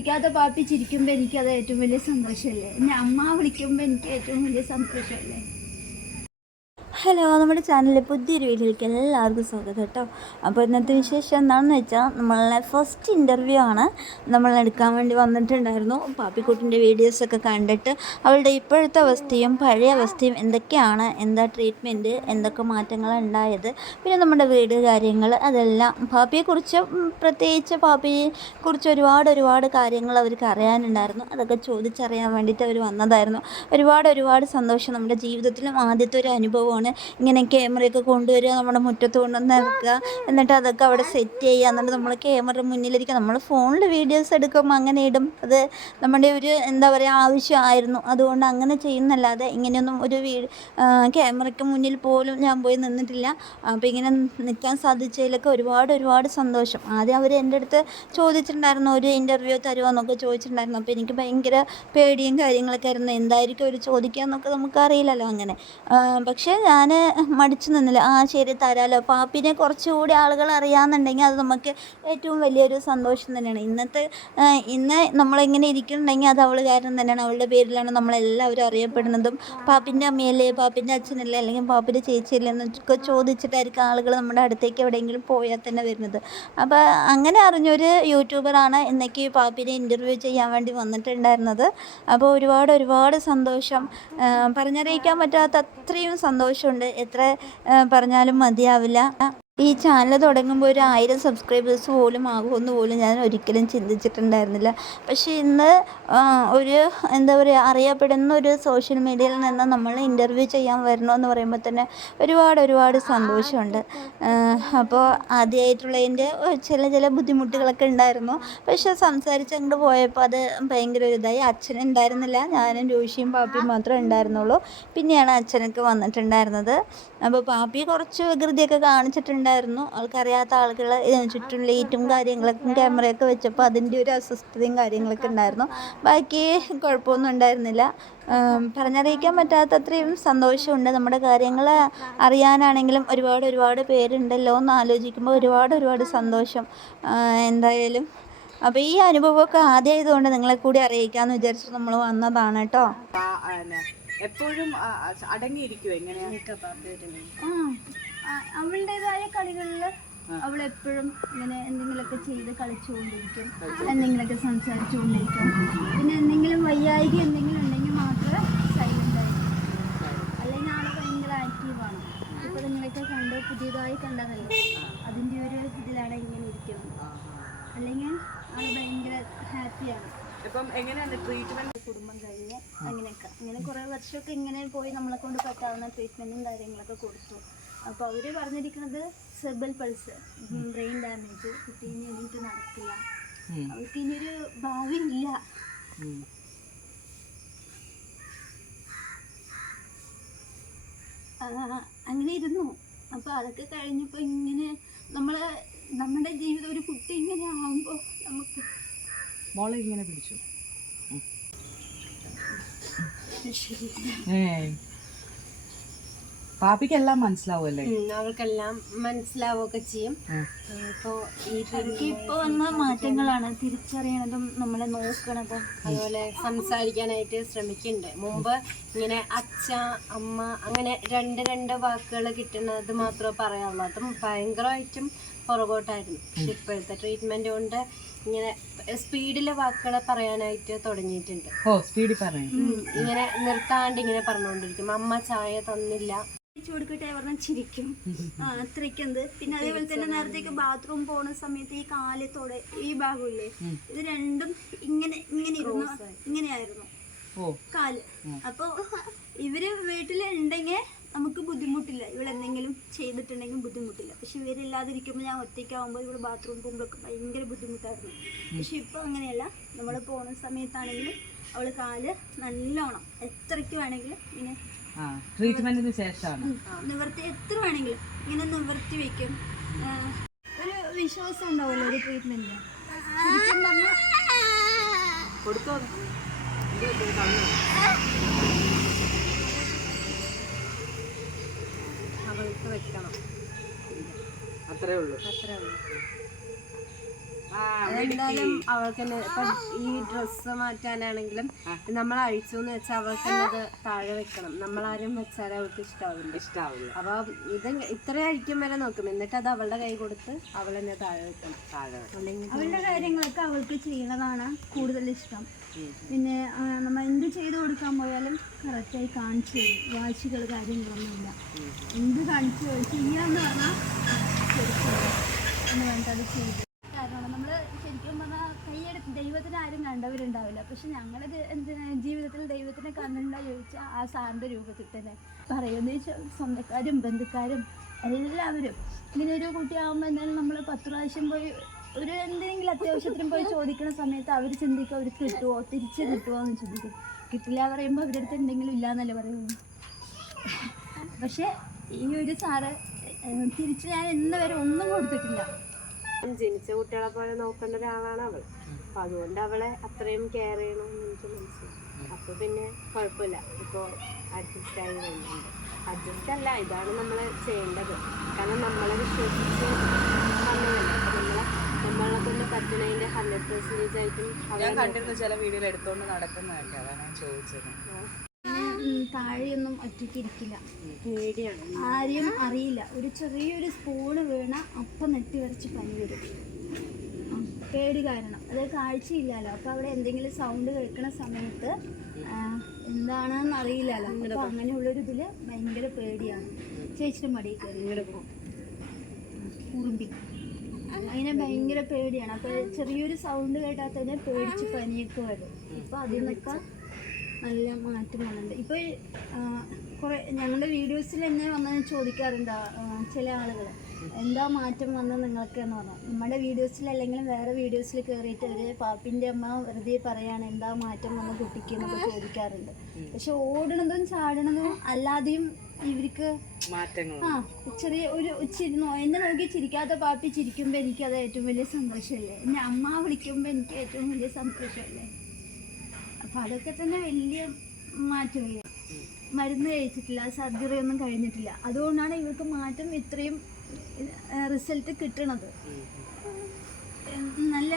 ചിരിക്കാത്ത പാപ്പി ചിരിക്കുമ്പോൾ എനിക്കത് ഏറ്റവും വലിയ സന്തോഷമല്ലേ എന്നെ അമ്മ വിളിക്കുമ്പോൾ എനിക്ക് ഏറ്റവും വലിയ സന്തോഷമല്ലേ ഹലോ നമ്മുടെ ചാനലിലെ പുതിയൊരു വീഡിയോയിലേക്ക് എല്ലാവർക്കും സ്വാഗതം കേട്ടോ. അപ്പോൾ ഇന്നത്തെ വിശേഷം എന്താണെന്ന് വെച്ചാൽ നമ്മളെ ഫസ്റ്റ് ഇന്റർവ്യൂ ആണ് നമ്മൾ എടുക്കാൻ വേണ്ടി വന്നിട്ടുണ്ടായിരുന്നു. പാപ്പിക്കുട്ടിന്റെ വീഡിയോസൊക്കെ കണ്ടിട്ട് അവളുടെ ഇപ്പോഴത്തെ അവസ്ഥയും പഴയ അവസ്ഥയും എന്തൊക്കെയാണ് എന്താ ട്രീറ്റ്മെന്റ് എന്തൊക്കെ മാറ്റങ്ങളാണ് ഉണ്ടായത് പിന്നെ നമ്മുടെ വീട് കാര്യങ്ങൾ അതെല്ലാം പാപ്പിയെക്കുറിച്ച് പ്രത്യേകിച്ച് പാപ്പിയെ കുറിച്ച് ഒരുപാട് ഒരുപാട് കാര്യങ്ങൾ അവർക്ക് അറിയാനുണ്ടായിരുന്നു. അതൊക്കെ ചോദിച്ചറിയാൻ വേണ്ടിയിട്ട് അവർ വന്നതായിരുന്നു. ഒരുപാട് ഒരുപാട് സന്തോഷം നമ്മുടെ ജീവിതത്തിലും ആദ്യത്തെ ഒരു അനുഭവമാണ് ഇങ്ങനെ ക്യാമറയൊക്കെ കൊണ്ടുവരിക നമ്മുടെ മുറ്റത്ത് കൊണ്ടുവന്ന് ഇറക്കുക. എന്നിട്ട് അതൊക്കെ അവിടെ സെറ്റ് ചെയ്യുക. എന്നിട്ട് നമ്മൾ ക്യാമറ മുന്നിലിരിക്കുക. നമ്മൾ ഫോണിൽ വീഡിയോസ് എടുക്കും അങ്ങനെ ഇടും. അത് നമ്മുടെ ഒരു എന്താ പറയുക ആവശ്യമായിരുന്നു. അതുകൊണ്ട് അങ്ങനെ ചെയ്യുന്നല്ലാതെ ഇങ്ങനെയൊന്നും ഒരു വീ ക്യാമറയ്ക്ക് മുന്നിൽ പോലും ഞാൻ പോയി നിന്നിട്ടില്ല. അപ്പോൾ ഇങ്ങനെ നിൽക്കാൻ സാധിച്ചതിലൊക്കെ ഒരുപാട് ഒരുപാട് സന്തോഷം. ആദ്യം അവർ എന്റെ അടുത്ത് ചോദിച്ചിട്ടുണ്ടായിരുന്നു ഒരു ഇന്റർവ്യൂ തരുമോ എന്നൊക്കെ ചോദിച്ചിട്ടുണ്ടായിരുന്നു. അപ്പോൾ എനിക്ക് ഭയങ്കര പേടിയും കാര്യങ്ങളൊക്കെ ആയിരുന്നു. എന്തായിരിക്കും അവർ ചോദിക്കുക എന്നൊക്കെ നമുക്കറിയില്ലല്ലോ അങ്ങനെ. പക്ഷേ ഞാൻ മടിച്ചു നിന്നില്ല. ആ ശരി തരാമല്ലോ പാപ്പിനെ കുറച്ചുകൂടി ആളുകൾ അറിയാമെന്നുണ്ടെങ്കിൽ അത് നമുക്ക് ഏറ്റവും വലിയൊരു സന്തോഷം തന്നെയാണ്. ഇന്നത്തെ ഇന്ന് നമ്മളിങ്ങനെ ഇരിക്കുന്നുണ്ടെങ്കിൽ അത് അവൾ കാരണം തന്നെയാണ്. അവളുടെ പേരിലാണ് നമ്മളെല്ലാവരും അറിയപ്പെടുന്നതും. പാപ്പിന്റെ അമ്മയല്ലേ? പാപ്പിന്റെ അച്ഛനല്ലേ? അല്ലെങ്കിൽ പാപ്പിന്റെ ചേച്ചിയല്ലേ? എന്നൊക്കെ ചോദിച്ചിട്ടായിരിക്കും ആളുകൾ നമ്മുടെ അടുത്തേക്ക് എവിടെയെങ്കിലും പോയാൽ തന്നെ വരുന്നത്. അപ്പോൾ അങ്ങനെ അറിഞ്ഞൊരു യൂട്യൂബറാണ് ഇന്നേക്ക് പാപ്പിനെ ഇന്റർവ്യൂ ചെയ്യാൻ വേണ്ടി വന്നിട്ടുണ്ടായിരുന്നത്. അപ്പോൾ ഒരുപാട് ഒരുപാട് സന്തോഷം. പറഞ്ഞറിയിക്കാൻ പറ്റാത്ത അത്രയും സന്തോഷമുണ്ട് എത്ര പറഞ്ഞാലും മതിയാവില്ല. ഈ ചാനൽ തുടങ്ങുമ്പോൾ ഒരു ആയിരം സബ്സ്ക്രൈബേഴ്സ് പോലും ആകുമെന്ന് പോലും ഞാൻ ഒരിക്കലും ചിന്തിച്ചിട്ടുണ്ടായിരുന്നില്ല. പക്ഷേ ഇന്ന് ഒരു എന്താ പറയുക അറിയപ്പെടുന്ന ഒരു സോഷ്യൽ മീഡിയയിൽ നിന്ന് നമ്മൾ ഇന്റർവ്യൂ ചെയ്യാൻ വരണമെന്ന് പറയുമ്പോൾ തന്നെ ഒരുപാട് ഒരുപാട് സന്തോഷമുണ്ട്. അപ്പോൾ ആദ്യമായിട്ടുള്ളതിന്റെ ചില ചില ബുദ്ധിമുട്ടുകളൊക്കെ ഉണ്ടായിരുന്നു. പക്ഷേ സംസാരിച്ച് അങ്ങോട്ട് പോയപ്പോൾ അത് ഭയങ്കര ഒരു ഇതായി. അച്ഛനുണ്ടായിരുന്നില്ല ഞാനും രൂഷിയും പാപ്പിയും മാത്രമേ ഉണ്ടായിരുന്നുള്ളൂ. പിന്നെയാണ് അച്ഛനൊക്കെ വന്നിട്ടുണ്ടായിരുന്നത്. അപ്പോൾ പാപ്പി കുറച്ച് വികൃതിയൊക്കെ കാണിച്ചിട്ടുണ്ടായിരുന്നു ആൾക്കറിയാത്ത ആളുകൾ ചുറ്റും ലൈറ്റും കാര്യങ്ങളൊക്കെ ക്യാമറയൊക്കെ വെച്ചപ്പോൾ അതിന്റെ ഒരു അസ്വസ്ഥതയും കാര്യങ്ങളൊക്കെ ഉണ്ടായിരുന്നു. ബാക്കി കുഴപ്പമൊന്നും ഉണ്ടായിരുന്നില്ല. പറഞ്ഞറിയിക്കാൻ പറ്റാത്ത അത്രയും സന്തോഷമുണ്ട്. നമ്മുടെ കാര്യങ്ങൾ അറിയാനാണെങ്കിലും ഒരുപാട് ഒരുപാട് പേരുണ്ടല്ലോ എന്ന് ആലോചിക്കുമ്പോൾ ഒരുപാട് ഒരുപാട് സന്തോഷം. എന്തായാലും. അപ്പോൾ ഈ അനുഭവമൊക്കെ ആദ്യമായതുകൊണ്ട് നിങ്ങളെ കൂടി അറിയിക്കാമെന്ന് വിചാരിച്ച് നമ്മൾ വന്നതാണ് കേട്ടോ. എപ്പോഴും അടങ്ങിയിരിക്കും എങ്ങനെയാ? അവളുടേതായ കളികളിൽ അവൾ എപ്പോഴും ഇങ്ങനെ എന്തെങ്കിലുമൊക്കെ ചെയ്ത് കളിച്ചുകൊണ്ടിരിക്കും എന്തെങ്കിലുമൊക്കെ സംസാരിച്ചുകൊണ്ടിരിക്കും. പിന്നെ എന്തെങ്കിലും വയ്യായിക എന്തെങ്കിലും ഉണ്ടെങ്കിൽ മാത്രം സൈലന്റ് ആയിരിക്കും അല്ലെങ്കിൽ ആൾ ഭയങ്കര ആക്റ്റീവാണ് ഇപ്പോൾ നിങ്ങളൊക്കെ കണ്ട് പുതിയതായി കണ്ടതല്ലേ? അതിന്റെ ഒരു ഇതിലാണ് ഇങ്ങനെ ഇരിക്കുന്നത്. അല്ലെങ്കിൽ ആൾ ഭയങ്കര ഹാപ്പിയാണ് ഇപ്പം എങ്ങനെയാണ് ട്രീറ്റ്മെന്റ് കുടുംബം കഴിഞ്ഞ് അങ്ങനെയൊക്കെ. അങ്ങനെ കുറേ വർഷമൊക്കെ ഇങ്ങനെ പോയി നമ്മളെ കൊണ്ട് പറ്റാവുന്ന ട്രീറ്റ്മെന്റും കാര്യങ്ങളൊക്കെ കൊടുത്തു. അപ്പോൾ അവർ പറഞ്ഞിരിക്കുന്നത് സെബൽ പൾസ് ബ്രെയിൻ ഡാമേജ് കുട്ടി ഇനി എണീറ്റ് നടക്കില്ല. അവർക്ക് ഇനിയൊരു ഭാവി ഇല്ല അങ്ങനെ ഇരുന്നു. അപ്പോൾ അതൊക്കെ കഴിഞ്ഞപ്പോൾ ഇങ്ങനെ നമ്മൾ നമ്മുടെ ജീവിതം ഒരു കുട്ടി ഇങ്ങനെ ആകുമ്പോൾ നമുക്ക് മോളെ ഇങ്ങനെ പിടിച്ചു. ഏ. പാപ്പിക്ക് മനസ്സിലാവുമല്ലേ അവൾക്കെല്ലാം മനസ്സിലാവുക ചെയ്യും. ഇപ്പോ ഇപ്പോൾ അതൊക്കെ ഇപ്പോൾ വന്ന മാറ്റങ്ങളാണ്. തിരിച്ചറിയണതും നമ്മളെ നോക്കണതും. അതുപോലെ സംസാരിക്കാനായിട്ട് ശ്രമിക്കുന്നുണ്ട്. മുമ്പ് ഇങ്ങനെ അച്ഛ അമ്മ അങ്ങനെ രണ്ട് രണ്ട് വാക്കുകൾ കിട്ടുന്നത് മാത്രമേ പറയാറുള്ളൂ അതും ഭയങ്കരമായിട്ടും പുറകോട്ടായിരുന്നു. പക്ഷെ ഇപ്പോഴത്തെ ട്രീറ്റ്മെന്റ് കൊണ്ട് ഇങ്ങനെ സ്പീഡിലെ വാക്കുകൾ പറയാനായിട്ട് തുടങ്ങിയിട്ടുണ്ട്. ഓ സ്പീഡിൽ പറയും. ഇങ്ങനെ നിർത്താണ്ട് ഇങ്ങനെ പറഞ്ഞുകൊണ്ടിരിക്കും അമ്മ ചായ തന്നില്ല. തിരിച്ചു കൊടുക്കട്ടെ പറഞ്ഞാൽ ചിരിക്കും. ആ അത്രയ്ക്കെന്ത് പിന്നെ അതേപോലെ തന്നെ നേരത്തേക്ക് ബാത്റൂം പോണ സമയത്ത് ഈ കാലത്തോടെ ഈ ഭാഗമില്ലേ? ഇത് രണ്ടും ഇങ്ങനെ ഇങ്ങനെ ഇരുന്നു ഇങ്ങനെയായിരുന്നു. ഓ. കാൽ. അപ്പൊ ഇവർ വീട്ടിൽ ഉണ്ടെങ്കിൽ നമുക്ക് ബുദ്ധിമുട്ടില്ല. ഇവിടെ എന്തെങ്കിലും ചെയ്തിട്ടുണ്ടെങ്കിൽ ബുദ്ധിമുട്ടില്ല. പക്ഷെ ഇവരില്ലാതിരിക്കുമ്പോൾ ഞാൻ ഒറ്റയ്ക്കാവുമ്പോൾ ഇവിടെ ബാത്റൂം പോകുമ്പോഴൊക്കെ ഭയങ്കര ബുദ്ധിമുട്ടായിരുന്നു. പക്ഷെ ഇപ്പോൾ അങ്ങനെയല്ല. നമ്മൾ പോകുന്ന സമയത്താണെങ്കിലും അവൾ കാൽ നല്ലോണം എത്രയ്ക്ക് വേണമെങ്കിലും ഇങ്ങനെ ആ ട്രീറ്റ്മെന്റിന് ശേഷമാണ്. നിവർത്തി എത്ര വേണമെങ്കിലും ഇങ്ങനെ നിവർത്തി വെക്കും. ഒരു വിശ്വാസം ഉണ്ടാവുമല്ലോ ഒരു ട്രീറ്റ്മെന്റിന് കൊടുത്തോ. അത്രേ ഉള്ളൂ. അത്രേ ഉള്ളൂ. അതെന്തായാലും അവൾക്ക് തന്നെ ഇപ്പൊ ഈ ഡ്രസ്സ് മാറ്റാനാണെങ്കിലും നമ്മൾ അഴിച്ചു എന്ന് വെച്ചാൽ അവൾക്ക് തന്നെ അത് താഴെ വെക്കണം. നമ്മളാരും വെച്ചാൽ അവൾക്ക് ഇഷ്ടാവില്ല. ഇഷ്ടാവില്ല. അപ്പൊ ഇത് ഇത്ര അഴിക്കും വരെ നോക്കും. എന്നിട്ട് അത് അവളുടെ കൈ കൊടുത്ത് അവൾ തന്നെ താഴെ വെക്കണം. താഴെ അവളുടെ കാര്യങ്ങളൊക്കെ അവൾക്ക് ചെയ്യുന്നതാണ് കൂടുതൽ ഇഷ്ടം. പിന്നെ നമ്മൾ എന്ത് ചെയ്ത് കൊടുക്കാൻ പോയാലും കറക്റ്റായി കാണിച്ചു തരും. വാശികൾ കാര്യങ്ങളൊന്നുമില്ല. എന്ത് കാണിച്ചു ചെയ്യാന്ന് പറഞ്ഞാൽ എന്ന് വേണ്ട കാരണം നമ്മൾ ശരിക്കും പറഞ്ഞാൽ കൈയെടുത്ത് ദൈവത്തിന് ആരും കണ്ടവരുണ്ടാവില്ല പക്ഷെ ഞങ്ങൾ ജീവിതത്തിൽ ദൈവത്തിനെ കണ്ടിട്ടുണ്ടോ ചോദിച്ചാൽ ആ സാറിന്റെ രൂപത്തിൽ തന്നെ പറയുമെന്ന് വെച്ചാൽ സ്വന്തക്കാരും ബന്ധുക്കാരും എല്ലാവരും ഇങ്ങനെ ഒരു കുട്ടിയാകുമ്പോൾ എന്തായാലും നമ്മൾ പത്ത് പ്രാവശ്യം പോയി ഒരു എന്തെങ്കിലും അത്യാവശ്യത്തിനും പോയി ചോദിക്കുന്ന സമയത്ത് അവർ ചിന്തിക്കും അവർ കിട്ടുമോ തിരിച്ച് കിട്ടുമോ എന്ന് ചിന്തിക്കും. കിട്ടില്ല പറയുമ്പോൾ അവരുടെ അടുത്ത് എന്തെങ്കിലും ഇല്ലാന്നല്ലേ പറയുള്ളൂ പക്ഷേ ഈ ഒരു സാറ് തിരിച്ച് ഞാൻ ഇന്ന് വരെ ഒന്നും കൊടുത്തിട്ടില്ല. ജനിച്ച കുട്ടികളെ പോലെ നോക്കേണ്ട ഒരാളാണ് അവൾ. അപ്പൊ അതുകൊണ്ട് അവളെ അത്രയും കെയർ ചെയ്യണമെന്ന് എനിക്ക് മനസ്സിലായി. അപ്പൊ പിന്നെ കുഴപ്പമില്ല. ഇപ്പോ അഡ്ജസ്റ്റ് ആയി വരുന്നുണ്ട്. അഡ്ജസ്റ്റ് അല്ല ഇതാണ് നമ്മൾ ചെയ്യേണ്ടത്. കാരണം നമ്മളെ വിശ്വസിച്ച് വന്നതല്ലേ? അപ്പൊ നമ്മളെ നമ്മളെ കൊണ്ട് പറ്റുന്നതിന്റെ ഹൺഡ്രഡ് പെർസെന്റേജ് ആയിട്ടും ഞാൻ കണ്ടിരുന്നു ചില വീഡിയോയിൽ എടുത്തോണ്ട് നടക്കുന്നതൊക്കെ. അതാണ് ഞാൻ ചോദിച്ചത്. താഴെയൊന്നും ഒറ്റയ്ക്ക് ഇരിക്കില്ല. പേടിയാണ്. ആരെയും അറിയില്ല. ഒരു ചെറിയൊരു സ്പൂണ് വീണ അപ്പം നെട്ടി വരച്ച് പനി വരും. പേടി കാരണം. അത് കാഴ്ചയില്ലല്ലോ. അപ്പോൾ അവിടെ എന്തെങ്കിലും സൗണ്ട് കേൾക്കുന്ന സമയത്ത് എന്താണെന്ന് അറിയില്ലല്ലോ. അപ്പോൾ അങ്ങനെയുള്ളൊരു ഇതിൽ ഭയങ്കര പേടിയാണ്. ചേച്ചിയുടെ മടി കുറുമ്പി. അതിനെ ഭയങ്കര പേടിയാണ്. അപ്പോൾ ചെറിയൊരു സൗണ്ട് കേട്ടാൽ തന്നെ പേടിച്ച് പനിയൊക്കെ വരും. ഇപ്പോൾ അതിൽ നിന്നൊക്കെ നല്ല മാറ്റം വന്നിട്ടുണ്ട്. ഇപ്പോൾ കുറേ ഞങ്ങളുടെ വീഡിയോസിൽ തന്നെ വന്ന് ചോദിക്കാറുണ്ട് ചില ആളുകൾ എന്താ മാറ്റം വന്നത് നിങ്ങൾക്ക് എന്ന് പറഞ്ഞാൽ നമ്മുടെ വീഡിയോസിൽ അല്ലെങ്കിൽ വേറെ വീഡിയോസിൽ കയറിയിട്ട് ഒരു പാപ്പിന്റെ അമ്മ വെറുതെ പറയാണ് എന്താ മാറ്റം വന്ന കുട്ടിക്ക്? എന്നൊക്കെ ചോദിക്കാറുണ്ട്. പക്ഷെ ഓടണതും ചാടണതും അല്ലാതെയും ഇവർക്ക് ആ ചെറിയ ഒരു ചിരി എന്നെ നോക്കി ചിരിക്കാത്ത പാപ്പി ചിരിക്കുമ്പോൾ എനിക്കത് ഏറ്റവും വലിയ സന്തോഷമല്ലേ? എന്നെ അമ്മ വിളിക്കുമ്പോൾ എനിക്ക് ഏറ്റവും വലിയ സന്തോഷമല്ലേ? അപ്പം അതൊക്കെ തന്നെ വലിയ മാറ്റമില്ല. മരുന്ന് കഴിച്ചിട്ടില്ല സർജറി ഒന്നും കഴിഞ്ഞിട്ടില്ല. അതുകൊണ്ടാണ് ഇവർക്ക് മാറ്റം ഇത്രയും റിസൾട്ട് കിട്ടണത്. നല്ല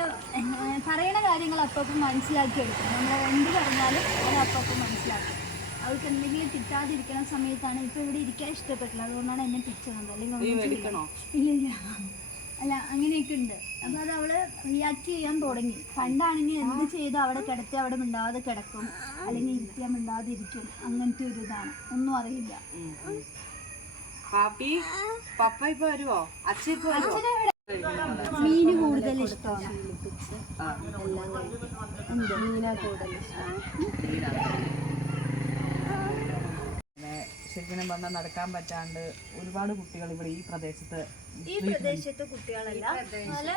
പറയണ കാര്യങ്ങൾ അപ്പം മനസ്സിലാക്കി എടുക്കും. നമ്മൾ എന്ത് പറഞ്ഞാലും അത് അപ്പം മനസ്സിലാക്കും. അവർക്ക് എന്തെങ്കിലും കിട്ടാതിരിക്കുന്ന സമയത്താണ് ഇപ്പൊ ഇവിടെ ഇരിക്കാൻ ഇഷ്ടപ്പെട്ടില്ല. അതുകൊണ്ടാണ് എന്നെ പിടിച്ചത്. അല്ലെങ്കിൽ ഇല്ല അല്ല അങ്ങനെയൊക്കെ ഉണ്ട്. അപ്പൊ അത് അവൾ റിയാക്ട് ചെയ്യാൻ തുടങ്ങി. പണ്ടാണെങ്കിൽ എന്ത് ചെയ്ത് അവിടെ കിടത്തി അവിടെ മിണ്ടാതെ കിടക്കും. അല്ലെങ്കിൽ ഇരിക്കാൻ മിണ്ടാതെ ഇരിക്കും അങ്ങനത്തെ ഒരു ഇതാണ്. ഒന്നും അറിയില്ല. പാപ്പി പപ്പ ഇപ്പൊ വരുവോ? അച്ഛൻ ഇപ്പൊ വരുവോ? മീന് കൂടുതൽ ഇഷ്ടമാണ്. മീനാ കൂടുതൽ ഇഷ്ടം. പിന്നെ ശരിക്കും പറഞ്ഞാൽ നടക്കാൻ പറ്റാണ്ട് ഒരുപാട് കുട്ടികൾ ഇവിടെ ഈ പ്രദേശത്ത് ഈ പ്രദേശത്തെ കുട്ടികളല്ല പല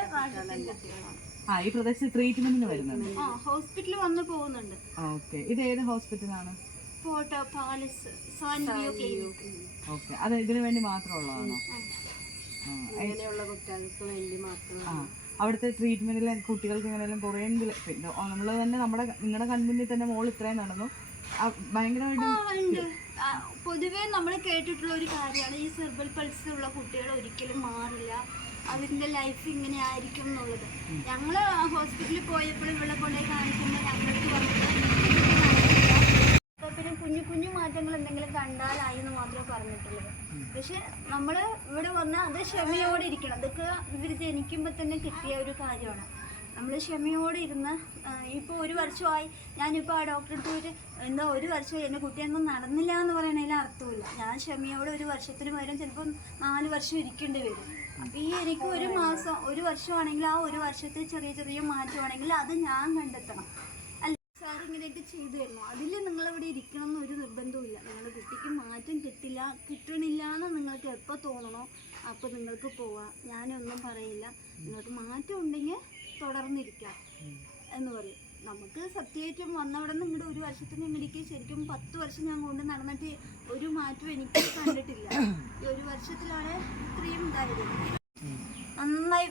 ആ ഈ പ്രദേശത്ത് ട്രീറ്റ്മെന്റിന് വരുന്നുണ്ട്. ആ ഹോസ്പിറ്റലിൽ വന്ന് പോകുന്നുണ്ട്. ഓക്കെ. ഇത് ഏത് ഹോസ്പിറ്റലാണ്? Photo palace okay. അത് ഇതിനു വേണ്ടി മാത്രമുള്ളതാണോ? അങ്ങനെയുള്ള കുട്ടികൾക്ക് വേണ്ടി മാത്രമാണ്. അവിടുത്തെ ട്രീറ്റ്മെന്റിൽ കുട്ടികൾക്ക് എങ്ങനെയാലും കുറേ പിന്നെ നമ്മൾ തന്നെ നമ്മുടെ നിങ്ങളുടെ കൺമുന്നിൽ തന്നെ മോൾ ഇത്രയും നടന്നു ഭയങ്കരമായിട്ട് പൊതുവേ നമ്മൾ കേട്ടിട്ടുള്ള ഒരു കാര്യമാണ് ഈ സെർബൽ പൾസ് ഉള്ള കുട്ടികൾ ഒരിക്കലും മാറില്ല. അവരുടെ ലൈഫ് ഇങ്ങനെ ആയിരിക്കും എന്നുള്ളത്. ഞങ്ങൾ ഹോസ്പിറ്റലിൽ പോയപ്പോൾ ഇവിടെ കൊണ്ടേ കാണിക്കുമ്പോൾ ഞങ്ങൾക്ക് പറഞ്ഞത് പിന്നെ കുഞ്ഞു കുഞ്ഞു മാറ്റങ്ങൾ എന്തെങ്കിലും കണ്ടാലായി എന്ന് മാത്രമേ പറഞ്ഞിട്ടുള്ളത് പക്ഷെ നമ്മൾ ഇവിടെ വന്നാൽ അത് ക്ഷമയോടെ ഇരിക്കണം. അതൊക്കെ ഇവർ ജനിക്കുമ്പോൾ തന്നെ കിട്ടിയ ഒരു കാര്യമാണ്. നമ്മൾ ക്ഷമയോടെ ഇരുന്ന് ഇപ്പോൾ ഒരു വർഷമായി ഞാനിപ്പോൾ ആ ഡോക്ടറെ പോയിട്ട് എന്താ ഒരു വർഷമായി എന്റെ കുട്ടിയൊന്നും നടന്നില്ല എന്ന് പറയണതിൽ അർത്ഥമില്ല. ഞാൻ ക്ഷമയോടെ ഒരു വർഷത്തിന് പകരം ചിലപ്പോൾ നാല് വർഷം ഇരിക്കേണ്ടി വരും. അപ്പോൾ ഈ എനിക്ക് ഒരു മാസം ഒരു വർഷമാണെങ്കിൽ ആ ഒരു വർഷത്തെ ചെറിയ ചെറിയ മാറ്റമാണെങ്കിൽ അത് ഞാൻ കണ്ടെത്തണം. അല്ല സാർ ഇങ്ങനെയൊക്കെ ചെയ്തു തരുന്നു അതിൽ നിങ്ങളിവിടെ ഇരിക്കണം ഒരു നിർബന്ധവുമില്ല. നിങ്ങളുടെ കുട്ടിക്ക് മാറ്റം കിട്ടില്ല കിട്ടണില്ല എന്ന് നിങ്ങൾക്ക് എപ്പോൾ തോന്നണോ അപ്പോൾ നിങ്ങൾക്ക് പോവാം. ഞാനൊന്നും പറയില്ല. നിങ്ങൾക്ക് മാറ്റം ഉണ്ടെങ്കിൽ തുടർന്നിരിക്കാം എന്ന് പറയും. നമുക്ക് സത്യമായിട്ടും വന്നവിടെ നിന്ന് ഇങ്ങോട്ട് ഒരു വർഷത്തിന് ഇങ്ങടേക്ക് ശരിക്കും പത്ത് വർഷം ഞാൻ കൊണ്ട് നടന്നിട്ട് ഒരു മാറ്റം എനിക്ക് കണ്ടിട്ടില്ല. ഈ ഒരു വർഷത്തിലാണ് ഇത്രയും ഇതായത്. നന്നായി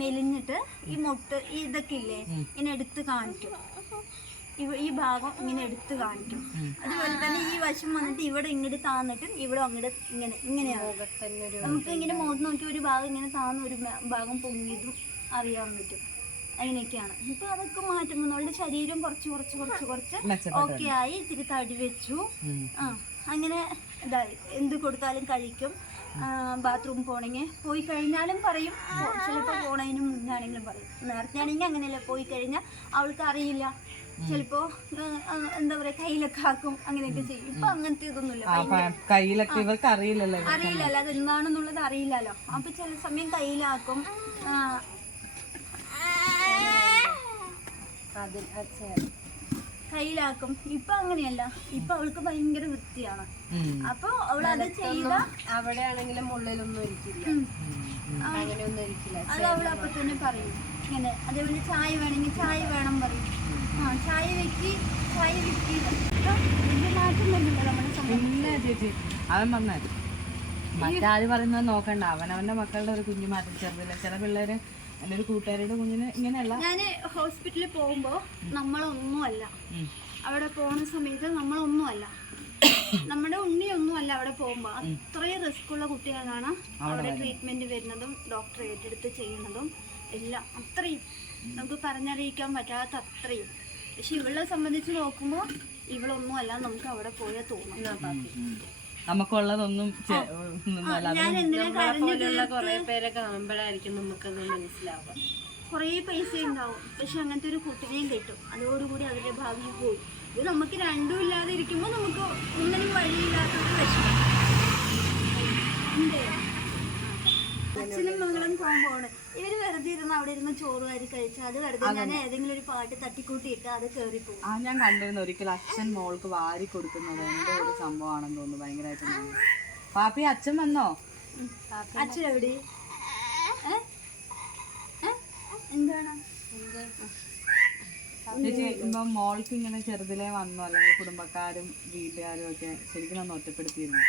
മെലിഞ്ഞിട്ട് ഈ മുട്ട് ഈ ഇതൊക്കെ ഇല്ലേ ഇങ്ങനെ എടുത്ത് കാണിക്കും. ഈ ഭാഗം ഇങ്ങനെ എടുത്ത് കാണിക്കും. അതുപോലെ തന്നെ ഈ വശം വന്നിട്ട് ഇവിടെ ഇങ്ങോട്ട് താന്നിട്ടും ഇവിടെ അങ്ങോട്ട് ഇങ്ങനെ ഇങ്ങനെയാണ് നമുക്ക് ഇങ്ങനെ മുഖത്ത് നോക്കി ഒരു ഭാഗം ഇങ്ങനെ താന്ന് ഒരു ഭാഗം പൊങ്ങിയതും അറിയാൻ പറ്റും. അങ്ങനെയൊക്കെയാണ് ഇപ്പൊ അതൊക്കെ മാറ്റുമ്പോൾ നമ്മളുടെ ശരീരം കുറച്ച് കുറച്ച് കുറച്ച് കുറച്ച് ഓക്കെ ആയി ഇത്തിരി തടി വെച്ചു. ആ അങ്ങനെ ഇതായി എന്ത് കൊടുത്താലും കഴിക്കും. ബാത്റൂം പോണെങ്കിൽ പോയി കഴിഞ്ഞാലും പറയും. ചിലപ്പോൾ പോണതിന് മുന്നാണെങ്കിലും പറയും. നേരത്തെ ആണെങ്കിൽ അങ്ങനെയല്ല പോയി കഴിഞ്ഞാൽ അവൾക്ക് അറിയില്ല. ചിലപ്പോ എന്താ പറയാ കയ്യിലൊക്കെ ആക്കും അങ്ങനെയൊക്കെ ചെയ്യും. ഇപ്പൊ അങ്ങനത്തെ ഇതൊന്നുമില്ല. കയ്യിലൊക്കെ ഇവർക്ക് അറിയില്ലല്ലോ. അറിയില്ലല്ലോ അത് എന്താണെന്നുള്ളത് അറിയില്ലല്ലോ. അപ്പൊ ചില സമയം കയ്യിലാക്കും ആ, അതിൽ കയ്യിലാക്കും. ഇപ്പൊ അങ്ങനെയല്ല. ഇപ്പൊ അവൾക്ക് ഭയങ്കര വൃത്തിയാണ്. അപ്പൊ അവൾ അത് ചെയ്ത അവിടെ ആണെങ്കിലും ഉള്ളിലൊന്നും ഇരിക്കില്ല അങ്ങനെയൊന്നും ഇരിക്കില്ല. അത് അവൾ അപ്പൊ തന്നെ പറയും. ഇങ്ങനെ അതേപോലെ ചായ വേണമെങ്കിൽ ചായ വേണം പറയും. ആ ചായ വെക്കി ചായ വെക്കി. വലിയ മാറ്റം വരുന്നില്ല നമ്മുടെ ചേച്ചി. അവൻ മറ്റാര് പറയുന്നത് നോക്കണ്ട. അവനവന്റെ മക്കളുടെ ഒരു കുഞ്ഞു മാറ്റം. ചെറുതില്ല ചില പിള്ളേര് എന്റെ ഒരു കൂട്ടുകാരുടെ കുഞ്ഞിന് ഇങ്ങനെയല്ല. ഞാൻ ഹോസ്പിറ്റലിൽ പോകുമ്പോ നമ്മളൊന്നുമല്ല. അവിടെ പോണ സമയത്ത് നമ്മളൊന്നുമല്ല. നമ്മുടെ ഉണ്ണിയൊന്നുമല്ല അവിടെ പോകുമ്പോ. അത്രയും റിസ്ക് ഉള്ള കുട്ടികളാണ് അവിടെ ട്രീറ്റ്മെന്റ് വരുന്നതും. ഡോക്ടർ ഏറ്റെടുത്ത് ചെയ്യുന്നതും എല്ലാം. അത്രയും. നമുക്ക് പറഞ്ഞറിയിക്കാൻ പറ്റാത്ത അത്രയും. പക്ഷെ ഇവളെ സംബന്ധിച്ച് നോക്കുമ്പോൾ ഇവളൊന്നുമല്ല നമുക്ക് അവിടെ പോയാൽ തോന്നും. നമുക്കുള്ളതൊന്നും ചെ- ഒന്നുമല്ല. അത് ഞാൻ എന്തിനാ കരഞ്ഞു പോലുള്ള കുറെ പേരെ കാണുമ്പോഴായിരിക്കും നമുക്കത് മനസ്സിലാവുക. കുറേ പൈസ ഉണ്ടാവും. പക്ഷെ അങ്ങനത്തെ ഒരു കുട്ടിനെയും കിട്ടും. അതോടുകൂടി അവരുടെ ഭാവി പോയി ഇത് നമുക്ക് രണ്ടും ഇല്ലാതെ ഇരിക്കുമ്പോൾ നമുക്ക് ഒന്നിനും വഴിയില്ലാത്തൊരു വിഷമം. ഉണ്ട്. അച്ഛനും മകളും കോമ്പോണ് ഇവർ വെറുതെ ഇരുന്ന് അവിടെ ഇരുന്ന് ചോറ് വാരി കഴിച്ചാൽ അത് വെറുതെ ഞാൻ ഏതെങ്കിലും ഒരു പാട്ട് തട്ടിക്കൂട്ടിയിട്ട് അത് കയറി പോകും. ആ ഞാൻ കണ്ടിരുന്നു ഒരിക്കൽ അച്ഛൻ മോൾക്ക് വാരി കൊടുക്കുന്നത് എന്തോ ഒരു സംഭവമാണെന്ന് തോന്നുന്നു ഭയങ്കരമായിട്ട് തോന്നുന്നു. പാപ്പി അച്ഛൻ വന്നോ? അച്ഛൻ എവിടെ? ഏ? ഏ? എന്താണ്? ചേച്ചി ഇപ്പൊ മോൾക്ക് ഇങ്ങനെ ചെറുതിലേ വന്നോ? അല്ലെങ്കിൽ കുടുംബക്കാരും വീട്ടുകാരും ഒക്കെ ശരിക്കും ഒന്ന് ഒറ്റപ്പെടുത്തിയിരുന്നു?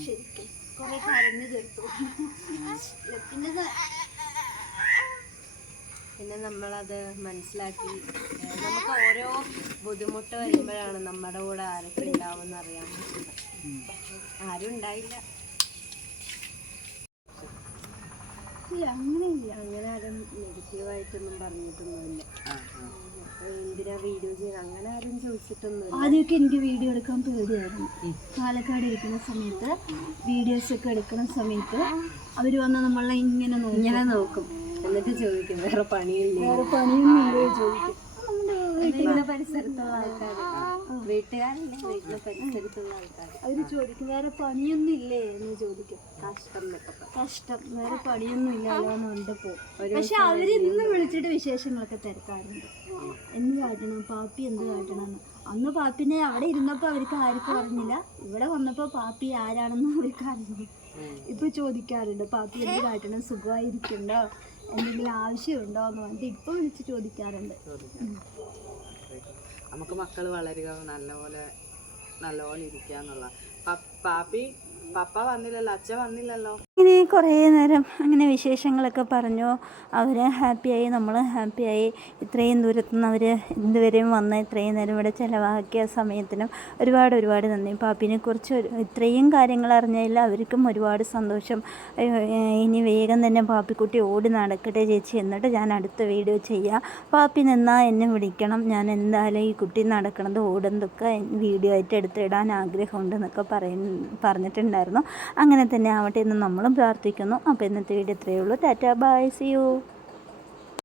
ശരിക്കും. കുറെ കരഞ്ഞു തീർത്തു പിന്നെ ഇത് പിന്നെ നമ്മളത് മനസ്സിലാക്കി. നമുക്ക് ഓരോ ബുദ്ധിമുട്ട് വരുമ്പോഴാണ് നമ്മുടെ കൂടെ ആരൊക്കെ ഉണ്ടാവുമെന്ന് അറിയാൻ പറ്റുന്നത്. ആരും ഉണ്ടായില്ല. ഇല്ല അങ്ങനെയില്ല. അങ്ങനെ ആരും നെഗറ്റീവായിട്ടൊന്നും പറഞ്ഞിട്ടൊന്നുമില്ല. എന്തിനാ വീഡിയോ അങ്ങനെ ആരും ആദ്യമൊക്കെ എനിക്ക് വീഡിയോ എടുക്കാൻ പേടിയായിരുന്നു. പാലക്കാട് ഇരിക്കുന്ന സമയത്ത് വീഡിയോസ് ഒക്കെ എടുക്കുന്ന സമയത്ത് അവർ വന്ന് നമ്മളെ ഇങ്ങനെ ഇങ്ങനെ നോക്കും. എന്നിട്ട് ചോദിക്കും വേറെ പണിയില്ലേ വേറെ പണിയൊന്നും ചോദിക്കും. വീട്ടിലെ പരിസരത്തുള്ള ആൾക്കാർ വീട്ടുകാരല്ല? വീട്ടിലെ പരിസരത്തുള്ള ആൾക്കാർ അവർ ചോദിക്കും വേറെ പണിയൊന്നും ഇല്ലേ? എന്ന് ചോദിക്കും. കഷ്ടം കഷ്ടം. വേറെ പണിയൊന്നും പോ. പക്ഷെ അവർ ഇന്ന് വിളിച്ചിട്ട് വിശേഷങ്ങളൊക്കെ തിരക്കാറുണ്ട്. എന്ത് കാട്ടണം? പാപ്പി എന്ത് കാട്ടണം അന്ന് പാപ്പിനെ അവിടെ ഇരുന്നപ്പോൾ അവർക്ക് ആർക്കും അറിഞ്ഞില്ല ഇവിടെ വന്നപ്പോൾ പാപ്പി ആരാണെന്ന് അവർക്ക് അറിഞ്ഞു. ഇപ്പൊ ചോദിക്കാറുണ്ട് പാപ്പി എന്ത് കാട്ടണം? സുഖമായിരിക്കുന്നുണ്ടോ എന്തെങ്കിലും ആവശ്യമുണ്ടോ? എന്ന് പറഞ്ഞിട്ട് ഇപ്പൊ വിളിച്ച് ചോദിക്കാറുണ്ട്. നമുക്ക് മക്കൾ വളരുക നല്ലപോലെ നല്ലപോലെ ഇരിക്കുക എന്നുള്ള പാപ്പി പപ്പ വന്നില്ലല്ലോ അച്ഛൻ വന്നില്ലല്ലോ? ഇങ്ങനെ കുറേ നേരം അങ്ങനെ വിശേഷങ്ങളൊക്കെ പറഞ്ഞു. അവർ ഹാപ്പിയായി നമ്മൾ ഹാപ്പിയായി ഇത്രയും ദൂരത്തു നിന്ന് അവർ ഇതുവരെയും വന്ന് ഇത്രയും നേരം ഇവിടെ ചിലവാക്കിയ സമയത്തിനും ഒരുപാട് ഒരുപാട് നന്ദി. പാപ്പിനെ കുറിച്ച് ഇത്രയും കാര്യങ്ങൾ അറിഞ്ഞതിൽ അവർക്കും ഒരുപാട് സന്തോഷം. ഇനി വേഗം തന്നെ പാപ്പിക്കുട്ടി ഓടി നടക്കട്ടെ ചേച്ചി. എന്നിട്ട് ഞാൻ അടുത്ത വീഡിയോ ചെയ്യാം. പാപ്പി നിന്നാൽ എന്നെ വിളിക്കണം. ഞാൻ എന്തായാലും ഈ കുട്ടി നടക്കണത് ഓടുന്നതൊക്കെ വീഡിയോ ആയിട്ട് എടുത്തിടാൻ ആഗ്രഹമുണ്ട് എന്നൊക്കെ പറയുന്നു പറഞ്ഞിട്ടുണ്ടായിരുന്നു. അങ്ങനെ തന്നെ ആവട്ടെ. എന്ന് നമ്മളും പ്രാർത്ഥിക്കുന്നു. അപ്പോൾ ഇന്നത്തെ വീഡിയോ ഇത്രയേ ഉള്ളൂ. Tata bye C U